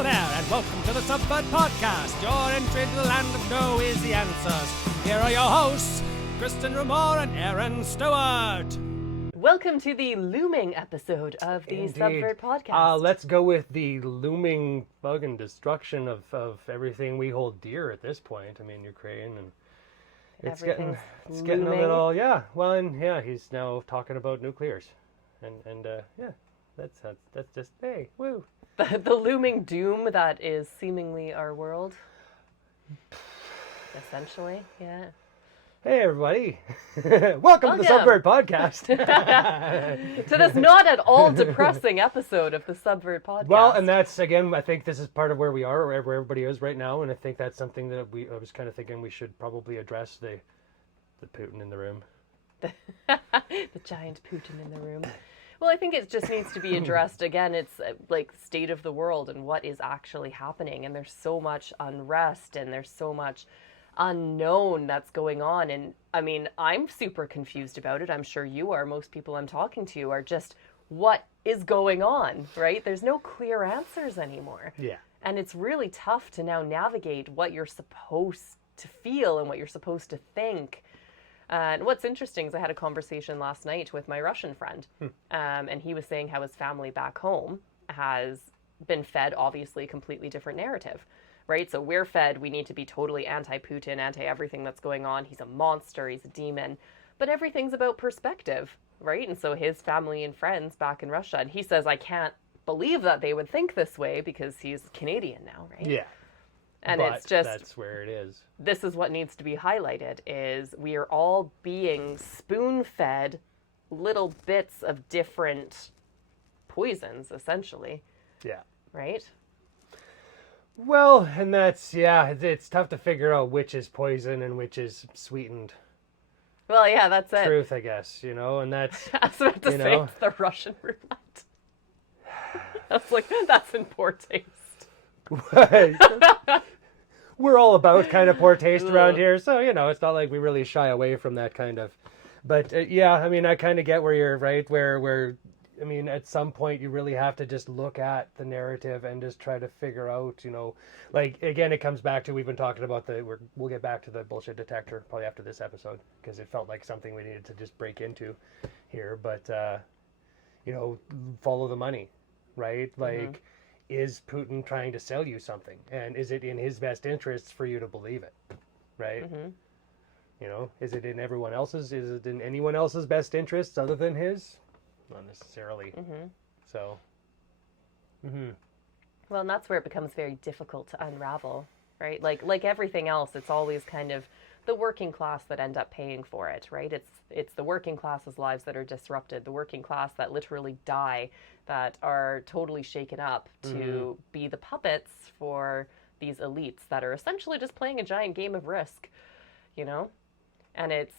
Hello there, and welcome to the Subvert Podcast. Your entry to the land of no easy answers. Here are your hosts, Kristin and Aaron Stewart. Welcome to the looming episode of the Subvert Podcast. Let's go with the looming bug and destruction of everything we hold dear at this point. I mean, Ukraine, and it's getting a little, he's now talking about nuclears, and that's just, hey, woo. The looming doom that is seemingly our world. Essentially, yeah. Hey, everybody. Welcome to the Subvert Podcast. To this not at all depressing episode of the Subvert Podcast. Well, and that's, again, I think this is part of where we are, where everybody is right now, and I think that's something that I was kind of thinking we should probably address the Putin in the room. The giant Putin in the room. Well, I think it just needs to be addressed. Again, it's like state of the world and what is actually happening. And there's so much unrest and there's so much unknown that's going on. And I mean, I'm super confused about it. I'm sure you are. Most people I'm talking to are just, what is going on, right? There's no clear answers anymore. Yeah. And it's really tough to now navigate what you're supposed to feel and what you're supposed to think. And what's interesting is I had a conversation last night with my Russian friend, and he was saying how his family back home has been fed, obviously, a completely different narrative, right? So we're fed, we need to be totally anti-Putin, anti-everything that's going on. He's a monster, he's a demon, but everything's about perspective, right? And so his family and friends back in Russia, and he says, I can't believe that they would think this way because he's Canadian now, right? Yeah. And but it's just, that's where it is. This is what needs to be highlighted, is we are all being spoon-fed little bits of different poisons, essentially. Yeah. Right? Well, and that's, it's tough to figure out which is poison and which is sweetened. Well, yeah, that's it. Truth, I guess, and that's, I was about to say, it's the Russian roulette. I was like, that's in poor taste. We're all about kind of poor taste around here, so it's not like we really shy away from that kind of. But I mean, I kind of get where you're right. Where I mean, at some point you really have to just look at the narrative and just try to figure out, like, again, it comes back to, we've been talking about we'll get back to the bullshit detector probably after this episode, because it felt like something we needed to just break into here. But follow the money, right? Like. Is Putin trying to sell you something? And is it in his best interests for you to believe it? Right? Mm-hmm. Is it in anyone else's best interests other than his? Not necessarily. Mm-hmm. So. Mm-hmm. Well, and that's where it becomes very difficult to unravel, right? Like everything else, it's always kind of the working class that end up paying for it, right? It's the working class's lives that are disrupted, the working class that literally die, that are totally shaken up to be the puppets for these elites that are essentially just playing a giant game of Risk, And it's,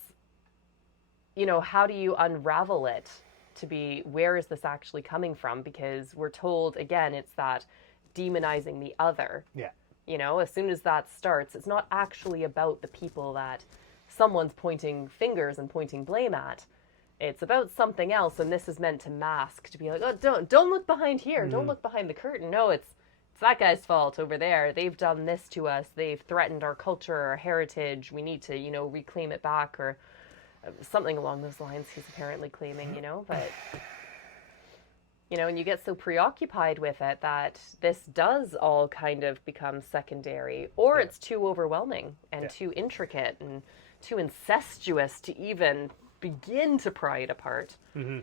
how do you unravel it to be, where is this actually coming from? Because we're told, again, it's that demonizing the other. Yeah. As soon as that starts, it's not actually about the people that someone's pointing fingers and pointing blame at. It's about something else, and this is meant to mask, to be like, oh, don't look behind here, don't look behind the curtain. No, it's that guy's fault over there. They've done this to us. They've threatened our culture, our heritage. We need to, reclaim it back, or something along those lines. He's apparently claiming, but. And you get so preoccupied with it that this does all kind of become secondary, or it's too overwhelming and too intricate and too incestuous to even begin to pry it apart. Mm-hmm.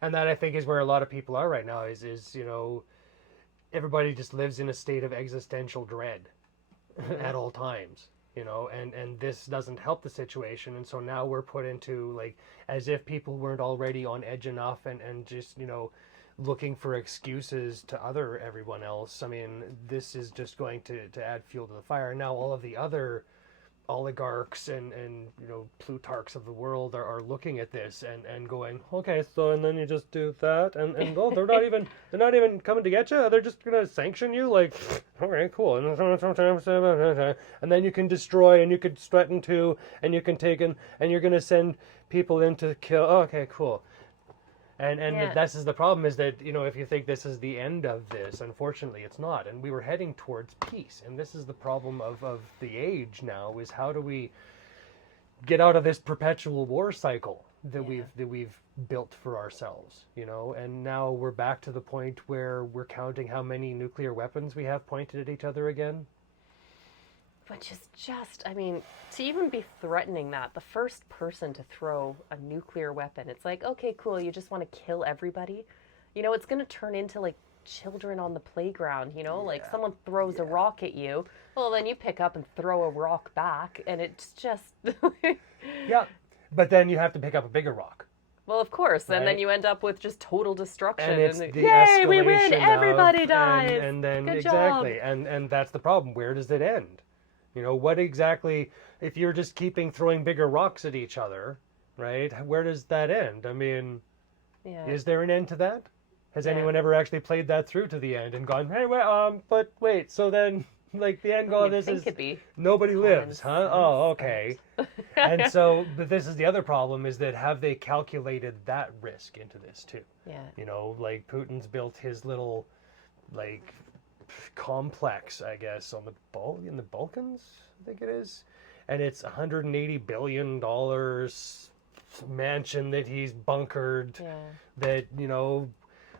And that, I think, is where a lot of people are right now, is everybody just lives in a state of existential dread at all times, and this doesn't help the situation. And so now we're put into, like, as if people weren't already on edge enough and just, looking for excuses to everyone else. I mean, this is just going to add fuel to the fire. Now all of the other oligarchs and plutarchs of the world are looking at this and going, okay, so, and then you just do that, and oh, they're not even coming to get you, they're just gonna sanction you, like, okay, cool, and then you can destroy, and you could threaten to, and you can take in, and you're gonna send people in to kill. Oh, okay, cool. And Yeah. this is the problem, is that, if you think this is the end of this, unfortunately it's not. And we were heading towards peace. And this is the problem of the age now, is how do we get out of this perpetual war cycle that we've built for ourselves, and now we're back to the point where we're counting how many nuclear weapons we have pointed at each other again. Which is just, I mean, to even be threatening that, the first person to throw a nuclear weapon, it's like, okay, cool, you just want to kill everybody? It's going to turn into like children on the playground, like someone throws a rock at you, well, then you pick up and throw a rock back, and it's just... Yeah, but then you have to pick up a bigger rock. Well, of course, right? And then you end up with just total destruction. And it's the yay, we win, escalation everybody dies. And then Good exactly, job. and that's the problem. Where does it end? What exactly, if you're just keeping throwing bigger rocks at each other, right? Where does that end? I mean, is there an end to that? Has anyone ever actually played that through to the end and gone, hey, well, but wait, so then, like, the end goal of this is nobody lives, huh? Oh, okay. And so, but this is the other problem, is that have they calculated that risk into this too? Yeah. Like Putin's built his little, like, complex, I guess, on in the Balkans, I think it is, and it's $180 billion mansion that he's bunkered. That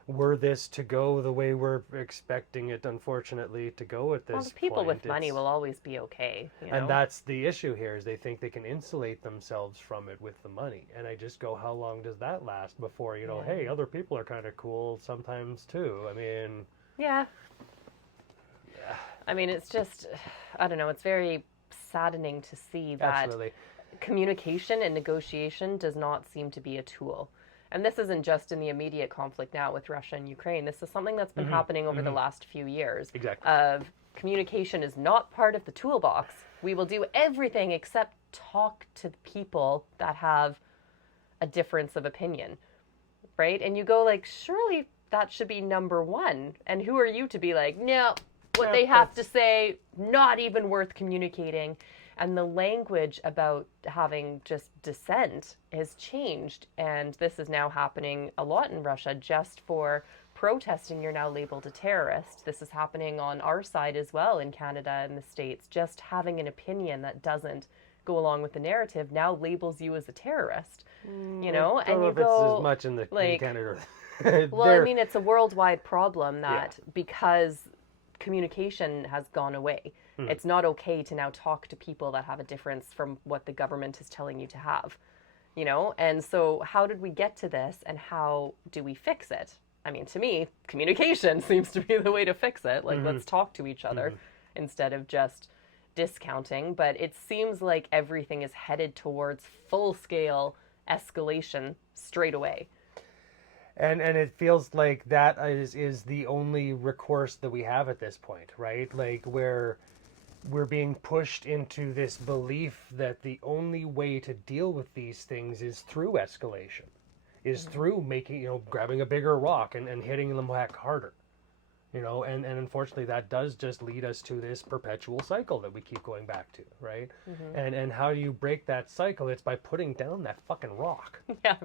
were this to go the way we're expecting it, unfortunately, to go at this point, people with money will always be okay. And that's the issue here, is they think they can insulate themselves from it with the money. And I just go, how long does that last before, hey, other people are kind of cool sometimes too? I mean... Yeah. I mean, it's just, I don't know, it's very saddening to see that communication and negotiation does not seem to be a tool. And this isn't just in the immediate conflict now with Russia and Ukraine. This is something that's been happening over the last few years. Exactly. Of communication is not part of the toolbox. We will do everything except talk to people that have a difference of opinion, right? And you go like, surely that should be number one. And who are you to be like, no, what they have to say, not even worth communicating. And the language about having just dissent has changed. And this is now happening a lot in Russia. Just for protesting, you're now labeled a terrorist. This is happening on our side as well in Canada and the States. Just having an opinion that doesn't go along with the narrative now labels you as a terrorist. And you go, it's as much in Canada. Well, I mean, it's a worldwide problem that because communication has gone away. It's not okay to now talk to people that have a difference from what the government is telling you to have, And so how did we get to this, and how do we fix it? I mean, to me, communication seems to be the way to fix it. Like, let's talk to each other instead of just discounting. But it seems like everything is headed towards full-scale escalation straight away. And it feels like that is the only recourse that we have at this point, right? Like, where we're being pushed into this belief that the only way to deal with these things is through escalation, is through making, grabbing a bigger rock and hitting them back harder, and unfortunately that does just lead us to this perpetual cycle that we keep going back to, right? And how do you break that cycle? It's by putting down that fucking rock. Yeah.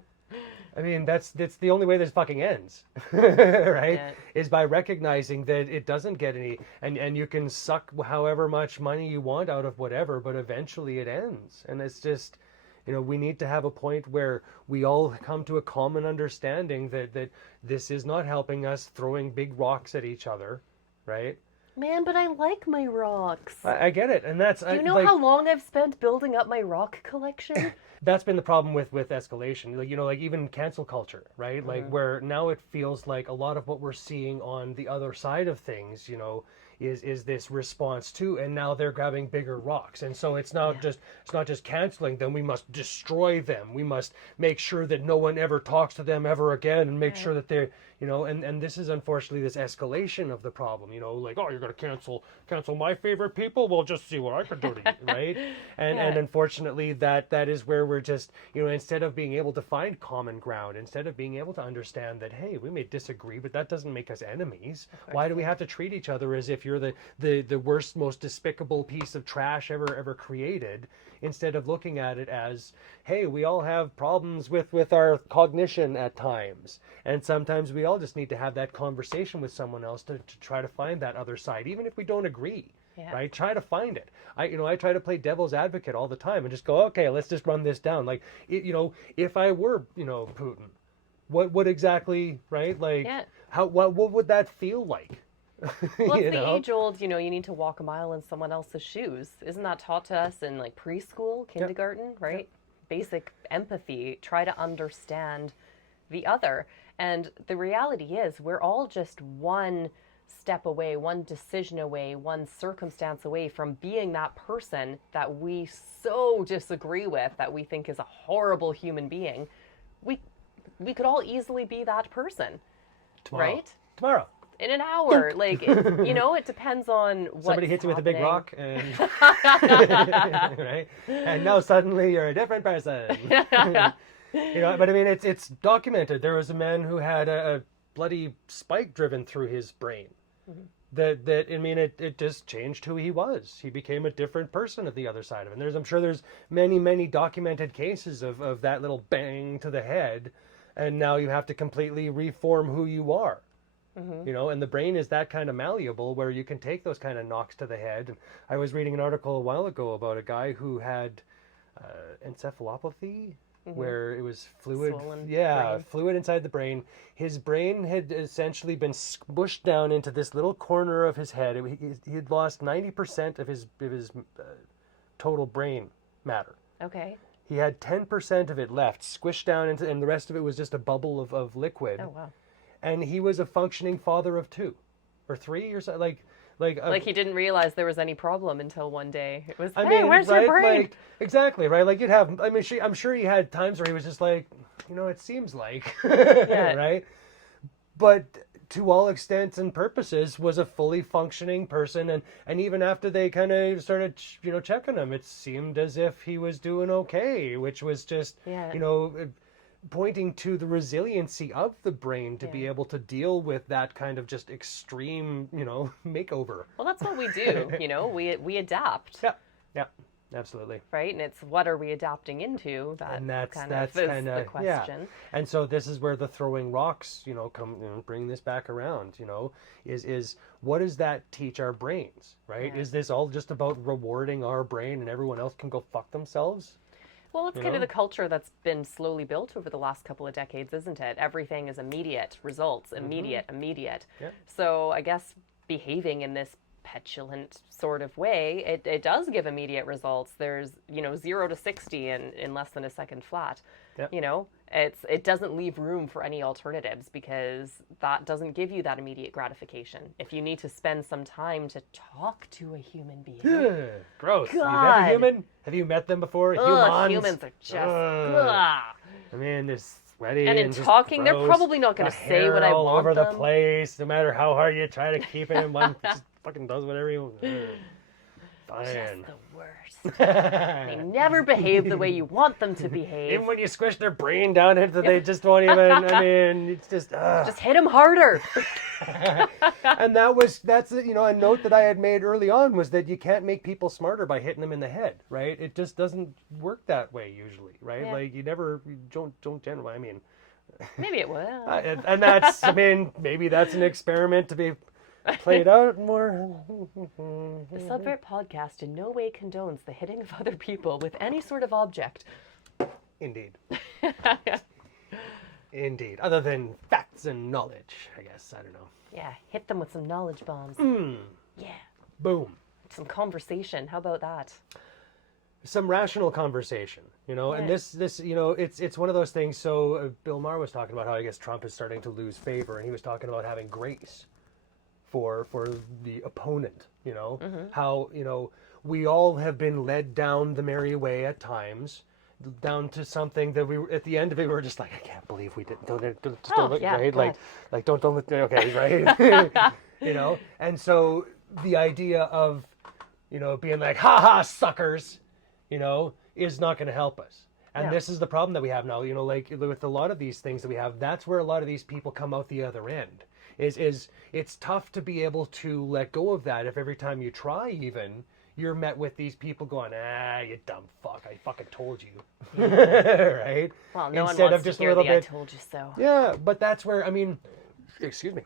I mean, that's the only way this fucking ends, right? Yeah. Is by recognizing that it doesn't get any, and you can suck however much money you want out of whatever, but eventually it ends. And it's just, we need to have a point where we all come to a common understanding that this is not helping us throwing big rocks at each other, right? Man, but I like my rocks. I get it, and that's... Do you know how long I've spent building up my rock collection? That's been the problem with escalation, like even cancel culture, right? Like, where now it feels like a lot of what we're seeing on the other side of things, is this response to, and now they're grabbing bigger rocks, and so it's not just canceling them. We must destroy them. We must make sure that no one ever talks to them ever again, and make sure that they're, and this is unfortunately this escalation of the problem. Like, oh, you're going to cancel my favorite people? Well, just see what I can do to you, right? And unfortunately that is where we're just, you know, instead of being able to find common ground, instead of being able to understand that, hey, we may disagree, but that doesn't make us enemies. Why do we have to treat each other as if you're the worst, most despicable piece of trash ever created, instead of looking at it as, hey, we all have problems with our cognition at times, and sometimes we all just need to have that conversation with someone else to try to find that other side, even if we don't agree. Yeah. Right? Try to find it. I try to play devil's advocate all the time and just go, okay, let's just run this down. Like, if I were, Putin, what exactly, right? Like, what would that feel like? Well, it's the age-old, you need to walk a mile in someone else's shoes. Isn't that taught to us in like preschool, kindergarten, right? Yep. Basic empathy. Try to understand the other. And the reality is, we're all just one step away, one decision away, one circumstance away from being that person that we so disagree with, that we think is a horrible human being. We could all easily be that person. Tomorrow. Right? Tomorrow. In an hour. Like, it depends on what somebody hits you with a big rock and right? And now suddenly you're a different person. But I mean, it's documented. There was a man who had a bloody spike driven through his brain. Mm-hmm. It just changed who he was. He became a different person at the other side of it. And I'm sure there's many documented cases of that little bang to the head, and now you have to completely reform who you are. Mm-hmm. And the brain is that kind of malleable where you can take those kind of knocks to the head. And I was reading an article a while ago about a guy who had encephalopathy, where it was fluid. Swollen brain. Fluid inside the brain. His brain had essentially been smushed down into this little corner of his head. He had lost 90% of his total brain matter. Okay. He had 10% of it left, squished down and the rest of it was just a bubble of liquid. Oh, wow. And he was a functioning father of 2 or 3 or so, like he didn't realize there was any problem until one day. It was, where's your brain? Like, exactly, right? Like I'm sure he had times where he was just like, it seems like, right? But to all extents and purposes was a fully functioning person. And even after they kind of started, checking him, it seemed as if he was doing okay, which was just, pointing to the resiliency of the brain to be able to deal with that kind of just extreme, makeover. Well, that's what we do, we adapt. Yeah, absolutely. Right, and it's what are we adapting into? That's kind of the question. Yeah. And so this is where the throwing rocks, come, bring this back around, is what does that teach our brains, right? Yeah. Is this all just about rewarding our brain and everyone else can go fuck themselves? Well, it's kind of the culture that's been slowly built over the last couple of decades, isn't it? Everything is immediate results, immediate. Yep. So I guess behaving in this petulant sort of way, it does give immediate results. There's, 0 to 60 in less than a second flat. Yep. It doesn't leave room for any alternatives because that doesn't give you that immediate gratification. If you need to spend some time to talk to a human being. Gross. God. Have you met a human? Have you met them before? Humans are just... I mean, they're sweaty and in talking, they're probably not going to say what I want all over them. the place. No matter how hard you try to keep it in one, just fucking does whatever you want. Fine. Just the worst. They never behave the way you want them to behave. Even when you squish their brain down into, they just won't even. It's just. Just hit them harder. And that's a note that I had made early on was that you can't make people smarter by hitting them in the head, right? It just doesn't work that way usually, right? Yeah. Like you don't generalize. I mean. Maybe it will. And that's maybe that's an experiment to be played out more. The Subvert podcast in no way condones the hitting of other people with any sort of object. Indeed. Indeed. Other than facts and knowledge, I guess. I don't know. Yeah, hit them with some knowledge bombs. Yeah. Boom. Some conversation. How about that? Some rational conversation, and this it's one of those things. So Bill Maher was talking about how I guess Trump is starting to lose favor, and he was talking about having grace for the opponent, how, we all have been led down the merry way at times, down to something that at the end of it, we were just like, I can't believe we didn't, don't look, right? Like, don't look, okay, right? And so the idea of, being like, ha ha, suckers, is not going to help us. And Yeah. this is the problem that we have now, like with a lot of these things that we have, that's where a lot of these people come out the other end. Is it's tough to be able to let go of that if every time you try even, you're met with these people going, you dumb fuck, I fucking told you. Right? Well, no Instead one wants of just to a hear little the "I bit. told you so." Yeah, but that's where, excuse me.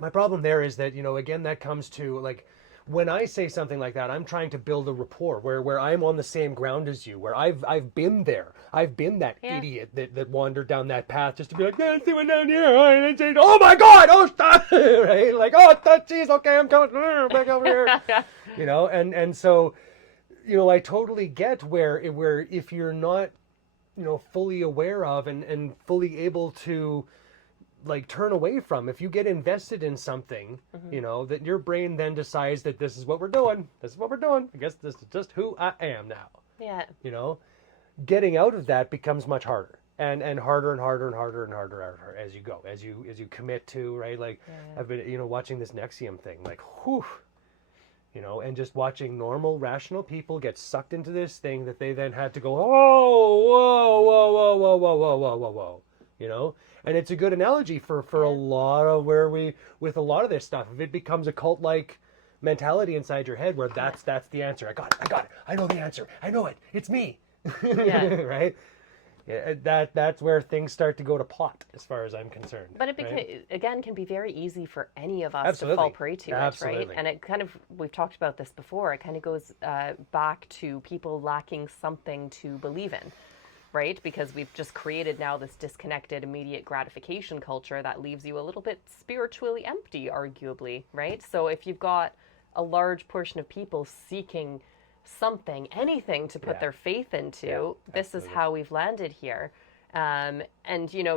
My problem there is that, again, that comes to like, when I say something like that, I'm trying to build a rapport where I'm on the same ground as you, where I've been there. I've been that idiot that wandered down that path just to be like, let's see what's down here. And say, oh my God, oh stop, right? Like, oh, geez, okay, I'm coming back over here. And so, I totally get where if you're not, fully aware of and fully able to like turn away from, if you get invested in something, that your brain then decides that this is what we're doing. I guess this is just who I am now. Yeah. Getting out of that becomes much harder and harder and harder and harder and harder as you go, as you commit to, right? Like I've been, watching this Nexium thing, like, whew, and just watching normal, rational people get sucked into this thing that they then had to go, oh, whoa, whoa, whoa, whoa, whoa, whoa, whoa, whoa, whoa, And it's a good analogy for a lot of with a lot of this stuff. If it becomes a cult-like mentality inside your head where that's the answer. I got it. I know the answer. I know it. It's me. Yeah. Right? Yeah, that's where things start to go to pot, as far as I'm concerned. But it again can be very easy for any of us to fall prey to it, right? And it kind of, we've talked about this before, it kind of goes back to people lacking something to believe in, right? Because we've just created now this disconnected immediate gratification culture that leaves you a little bit spiritually empty, arguably, right? So if you've got a large portion of people seeking something, anything to put their faith into, this is how we've landed here. And,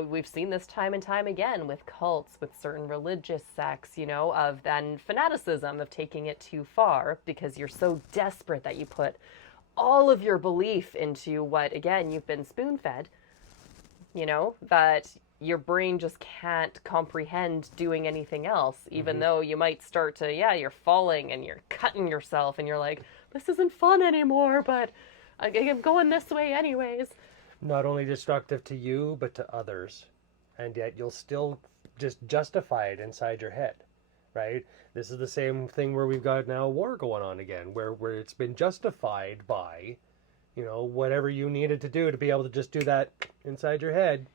we've seen this time and time again with cults, with certain religious sects, of then fanaticism, of taking it too far because you're so desperate that you put all of your belief into what, again, you've been spoon-fed, that your brain just can't comprehend doing anything else, even though you might start to, you're falling and you're cutting yourself and you're like, this isn't fun anymore, but I'm going this way anyways. Not only destructive to you, but to others. And yet you'll still just justify it inside your head, right? This is the same thing where we've got now a war going on again, where it's been justified by, whatever you needed to do to be able to just do that inside your head,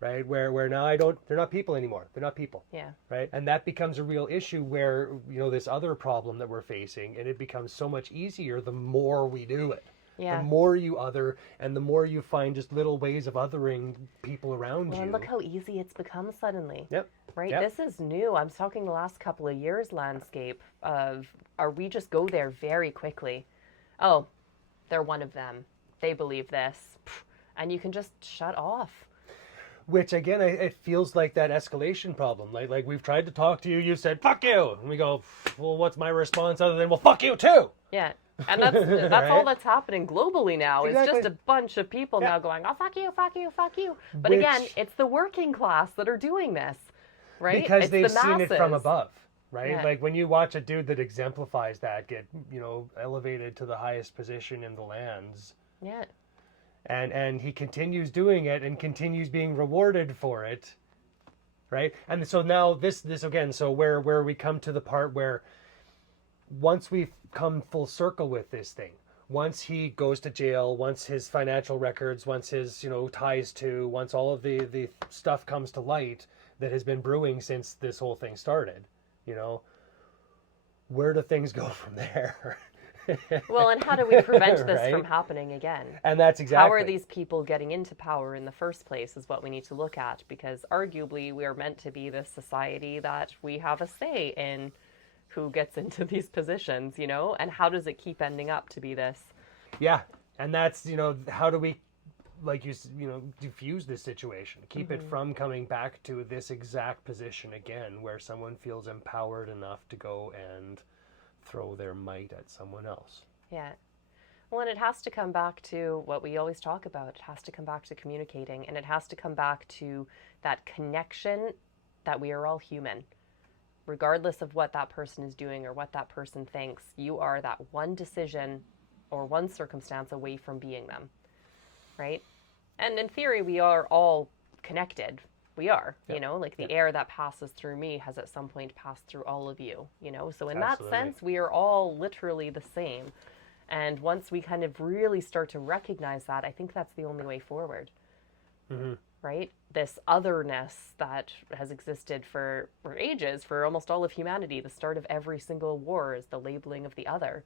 right? Where now they're not people anymore. They're not people. Yeah. Right? And that becomes a real issue where, this other problem that we're facing, and it becomes so much easier the more we do it. Yeah. The more you other, and the more you find just little ways of othering people around you. And look how easy it's become suddenly. Yep. Right? Yep. This is new. I'm talking the last couple of years landscape of, we just go there very quickly. Oh, they're one of them. They believe this. And you can just shut off. Which, again, it feels like that escalation problem. Like we've tried to talk to you, you said, fuck you. And we go, well, what's my response other than, well, fuck you too? Yeah. And that's Right? all that's happening globally now. Exactly. It's just a bunch of people now going, oh, fuck you, fuck you, fuck you. But again, it's the working class that are doing this, right? Because it's they've the seen it from masses. above, right? Yeah. Like when you watch a dude that exemplifies that get, elevated to the highest position in the lands. Yeah. And he continues doing it and continues being rewarded for it, right? And so now this again, so where we come to the part where once we've come full circle with this thing, once he goes to jail, once his financial records, once his, ties to, once all of the stuff comes to light that has been brewing since this whole thing started, where do things go from there? Well, and how do we prevent this Right? from happening again? And that's exactly. How are these people getting into power in the first place is what we need to look at, because arguably we are meant to be this society that we have a say in who gets into these positions, and how does it keep ending up to be this? Yeah, and that's, how do we, like diffuse this situation, keep it from coming back to this exact position again, where someone feels empowered enough to go and throw their might at someone else. Yeah. Well, and it has to come back to what we always talk about. It has to come back to communicating, and it has to come back to that connection that we are all human. Regardless of what that person is doing or what that person thinks, you are that one decision or one circumstance away from being them, right? And in theory, we are all connected. We are, Yep. you know, like the Yep. air that passes through me has at some point passed through all of you, you know. So in Absolutely. that sense, we are all literally the same. And once we kind of really start to recognize that, I think that's the only way forward. Mm-hmm. Right? This otherness that has existed for ages, for almost all of humanity. The start of every single war is the labeling of the other.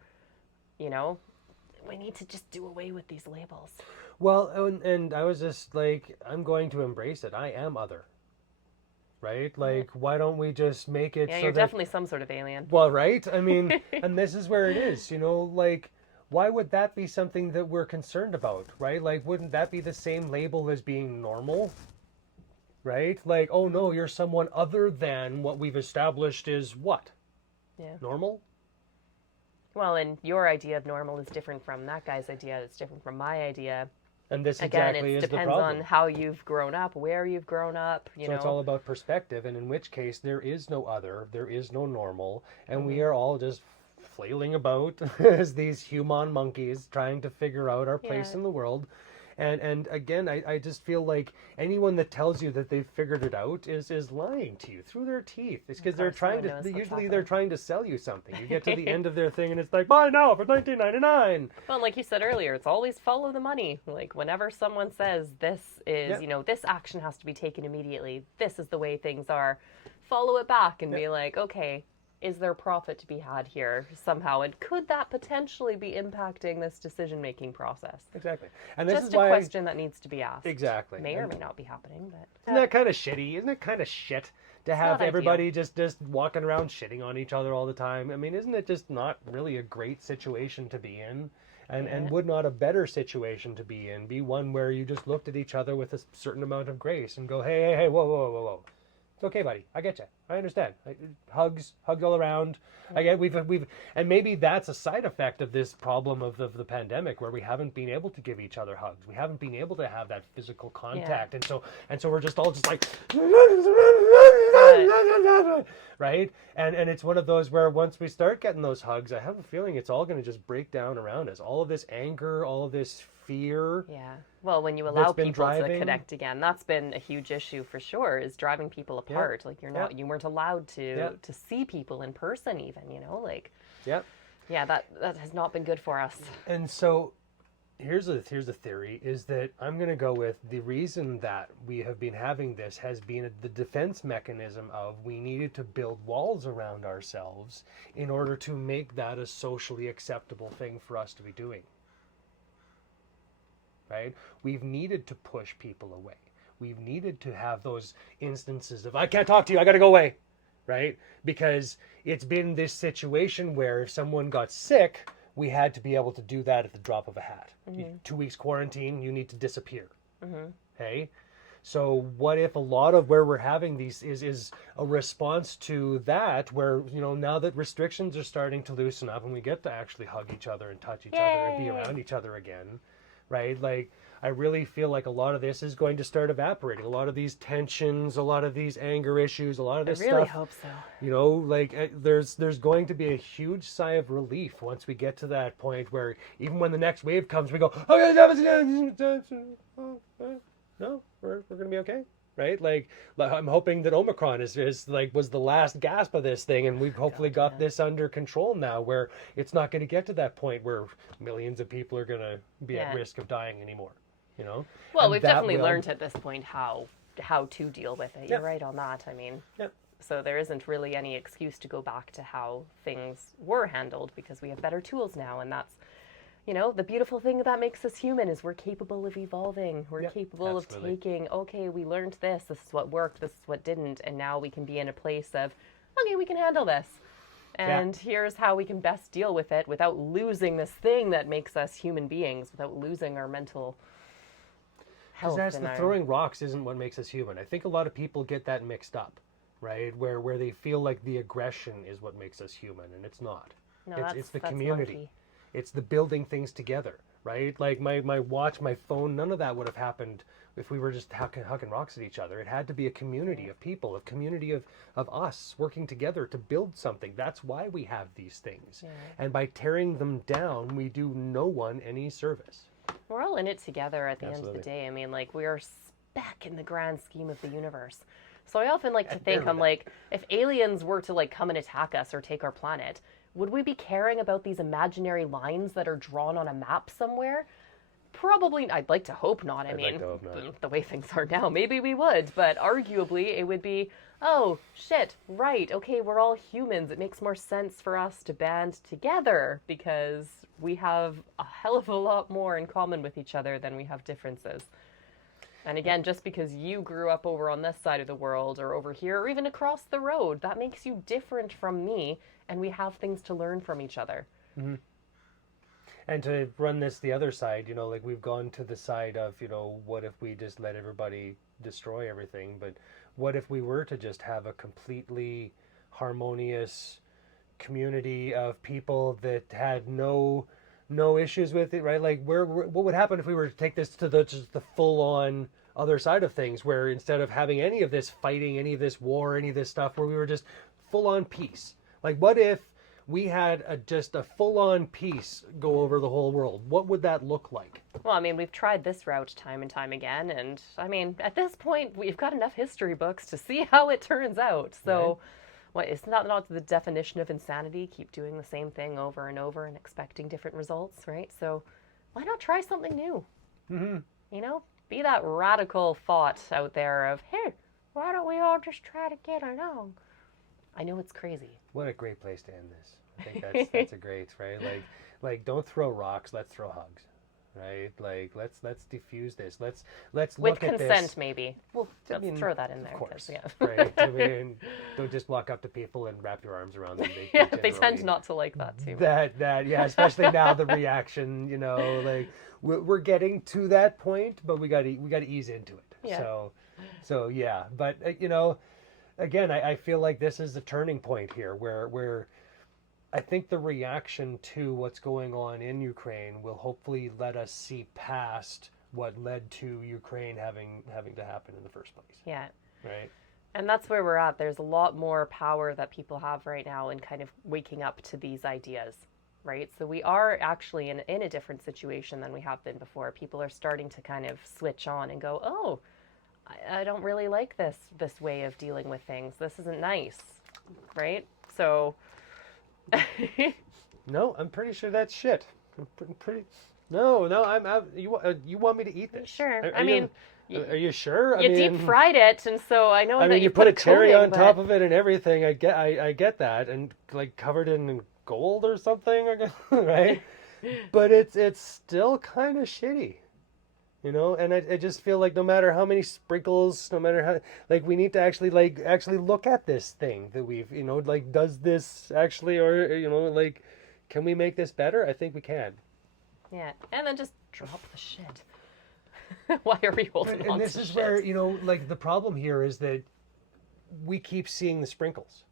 You know, we need to just do away with these labels. Well, and I was just like, I'm going to embrace it. I am other. Right? Like, why don't we just make it Yeah, so you're that... definitely some sort of alien. Well, right? I mean, and this is where it is, you know, like, why would that be something that we're concerned about, right? Like, wouldn't that be the same label as being normal? Right? Like, oh no, you're someone other than what we've established is what? Yeah. Normal? Well, and your idea of normal is different from that guy's idea. It's different from my idea. And this Again, exactly it is the depends problem. on how you've grown up, where you've grown up, you So know. it's all about perspective, and in which case there is no other, there is no normal, and Mm-hmm. we are all just flailing about as these human monkeys trying to figure out our place Yeah. in the world. And again, I just feel like anyone that tells you that they've figured it out is lying to you through their teeth. It's because they're course, no trying one to, knows what's usually they're happening. trying to sell you something. You get to the end of their thing and it's like, buy now for $19.99. Well, like you said earlier, it's always follow the money. Like whenever someone says this is, Yep. you know, this action has to be taken immediately, this is the way things are, follow it back and be like, okay, is there profit to be had here somehow? And could that potentially be impacting this decision-making process? Exactly. And this Just is a why... question that needs to be asked. Exactly. May or And- may not be happening, but... Isn't that kind of shitty? Isn't it kind of shit to have not everybody just walking around shitting on each other all the time? I mean, isn't it just not really a great situation to be in? And would not a better situation to be in be one where you just looked at each other with a certain amount of grace and go, hey, whoa, whoa, whoa, whoa. It's okay, buddy. I get you. I understand. Hugs all around. I get we've and maybe that's a side effect of this problem of the pandemic, where we haven't been able to give each other hugs. We haven't been able to have that physical contact, and so we're just all just like right. And it's one of those where once we start getting those hugs, I have a feeling it's all going to just break down around us. All of this anger, all of this fear. Yeah. Well, when you allow been people to driving. connect again, that's been a huge issue for sure, is driving people apart. Like you weren't allowed to see people in person even, you know, like Yep. yeah, that has not been good for us. And so here's a theory, is that I'm going to go with the reason that we have been having this has been the defense mechanism of we needed to build walls around ourselves in order to make that a socially acceptable thing for us to be doing. Right? We've needed to push people away. We've needed to have those instances of, I can't talk to you, I got to go away. Right? Because it's been this situation where if someone got sick, we had to be able to do that at the drop of a hat. 2 weeks quarantine, you need to disappear. Okay? So what if a lot of where we're having these is a response to that, where, you know, now that restrictions are starting to loosen up and we get to actually hug each other and touch each other and be around each other again, right? Like, I really feel like a lot of this is going to start evaporating. A lot of these tensions, a lot of these anger issues, a lot of this I really stuff. hope so. You know, like there's going to be a huge sigh of relief once we get to that point where even when the next wave comes, we go, no, we're going to be okay, right? Like I'm hoping that Omicron is like was the last gasp of this thing, and we've hopefully got this under control now, where it's not going to get to that point where millions of people are going to be at risk of dying anymore. You know. Well, And we've that definitely will- learned at this point how to deal with it. You're right on that. I mean, Yep. so there isn't really any excuse to go back to how things were handled, because we have better tools now, and that's, you know, the beautiful thing that makes us human is we're capable of evolving. We're Yep, capable absolutely. of taking, okay, we learned this is what worked, this is what didn't, and now we can be in a place of, okay, we can handle this. And here's how we can best deal with it without losing this thing that makes us human beings, without losing our mental health. Because that's and the our- throwing rocks isn't what makes us human. I think a lot of people get that mixed up, right? Where they feel like the aggression is what makes us human, and it's not. No, It's the that's community. monkey. It's the building things together, right? Like my watch, my phone, none of that would have happened if we were just hucking rocks at each other. It had to be a community of people, a community of us working together to build something. That's why we have these things. And by tearing them down, we do no one any service. We're all in it together at the end of Absolutely. the day. I mean, like, we are speck in the grand scheme of the universe. So I often like to think, I'm like, if aliens were to like come and attack us or take our planet, would we be caring about these imaginary lines that are drawn on a map somewhere? Probably, I'd like to hope not. I I'd mean, like to hope not. the way things are now, maybe we would, but arguably it would be, oh, shit, right, okay, we're all humans. It makes more sense for us to band together because we have a hell of a lot more in common with each other than we have differences. And again, just because you grew up over on this side of the world or over here or even across the road, that makes you different from me, and we have things to learn from each other. Mm-hmm. And to run this the other side, you know, like we've gone to the side of, you know, what if we just let everybody destroy everything? But what if we were to just have a completely harmonious community of people that had no issues with it, right? Like what would happen if we were to take this to just the full on other side of things, where instead of having any of this fighting, any of this war, any of this stuff, where we were just full on peace? Like what if we had just a full-on peace go over the whole world? What would that look like? Well, I mean, we've tried this route time and time again, and I mean, at this point, we've got enough history books to see how it turns out. So, Right. what is not the definition of insanity? Keep doing the same thing over and over and expecting different results, right? So, why not try something new? Mm-hmm. You know, be that radical thought out there of, hey, why don't we all just try to get along? I know it's crazy. What a great place to end this. I think that's a great, right? Like don't throw rocks, let's throw hugs. Right? Like let's diffuse this. Let's With look at consent, this. maybe. Well, Let's throw that in there. Of course. Yeah. Right. I mean, don't just walk up to people and wrap your arms around them. Yeah, they tend generally- not to like that too. That yeah, especially now the reaction, you know, like we're getting to that point, but we got to ease into it. Yeah. So yeah, but you know, again, I feel like this is a turning point here where I think the reaction to what's going on in Ukraine will hopefully let us see past what led to Ukraine having to happen in the first place. Yeah. Right. And that's where we're at. There's a lot more power that people have right now in kind of waking up to these ideas, right? So we are actually in a different situation than we have been before. People are starting to kind of switch on and go, oh, I don't really like this way of dealing with things. This isn't nice, right? So... No, I'm pretty sure that's shit. No, you want me to eat this? Sure. Are you sure? You deep fried it, and so I know I that mean, you put a cherry coating, on top of it and everything. I get that, and like covered in gold or something, right? But it's still kind of shitty, you know. And I just feel like no matter how many sprinkles, no matter how, like we need to actually look at this thing that we've, you know, like does this actually, or you know, like can we make this better? I think we can. Yeah, and then just drop the shit. Why are we holding on And this to is shit? where, you know, like the problem here is that we keep seeing the sprinkles.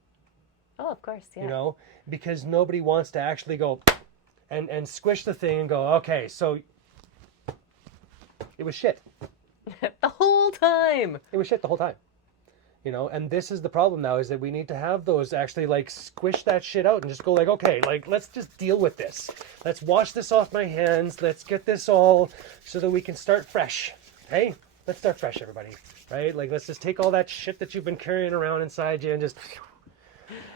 Oh, of course, yeah. You know, because nobody wants to actually go and squish the thing and go, okay, so it was shit. The whole time. It was shit the whole time. You know, and this is the problem now, is that we need to have those actually like squish that shit out and just go like, okay, like let's just deal with this. Let's wash this off my hands. Let's get this all so that we can start fresh. Hey, let's start fresh, everybody. Right? Like let's just take all that shit that you've been carrying around inside you and just.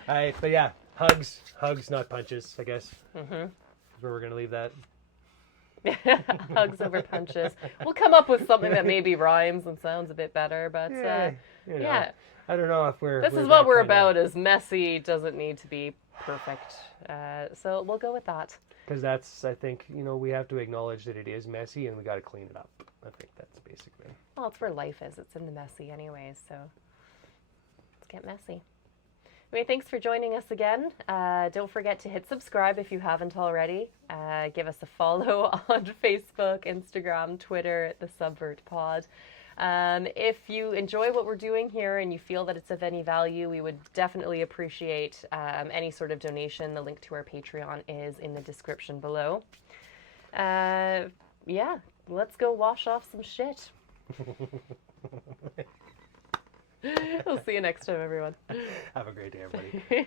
All right, but yeah, hugs, not punches, I guess. Mm-hmm. That's where we're gonna leave that. Hugs over punches. We'll come up with something that maybe rhymes and sounds a bit better, but You know, yeah. I don't know if we're. This is what we're about. Is messy, doesn't need to be perfect. So we'll go with that. Because that's, I think, you know, we have to acknowledge that it is messy and we got to clean it up. I think that's basically. Well, it's where life is. It's in the messy anyways, so let's get messy. Anyway, thanks for joining us again. Don't forget to hit subscribe if you haven't already. Give us a follow on Facebook, Instagram, Twitter, The Subvert Pod. If you enjoy what we're doing here and you feel that it's of any value, we would definitely appreciate any sort of donation. The link to our Patreon is in the description below. Yeah, let's go wash off some shit. We'll see you next time, everyone. Have a great day, everybody.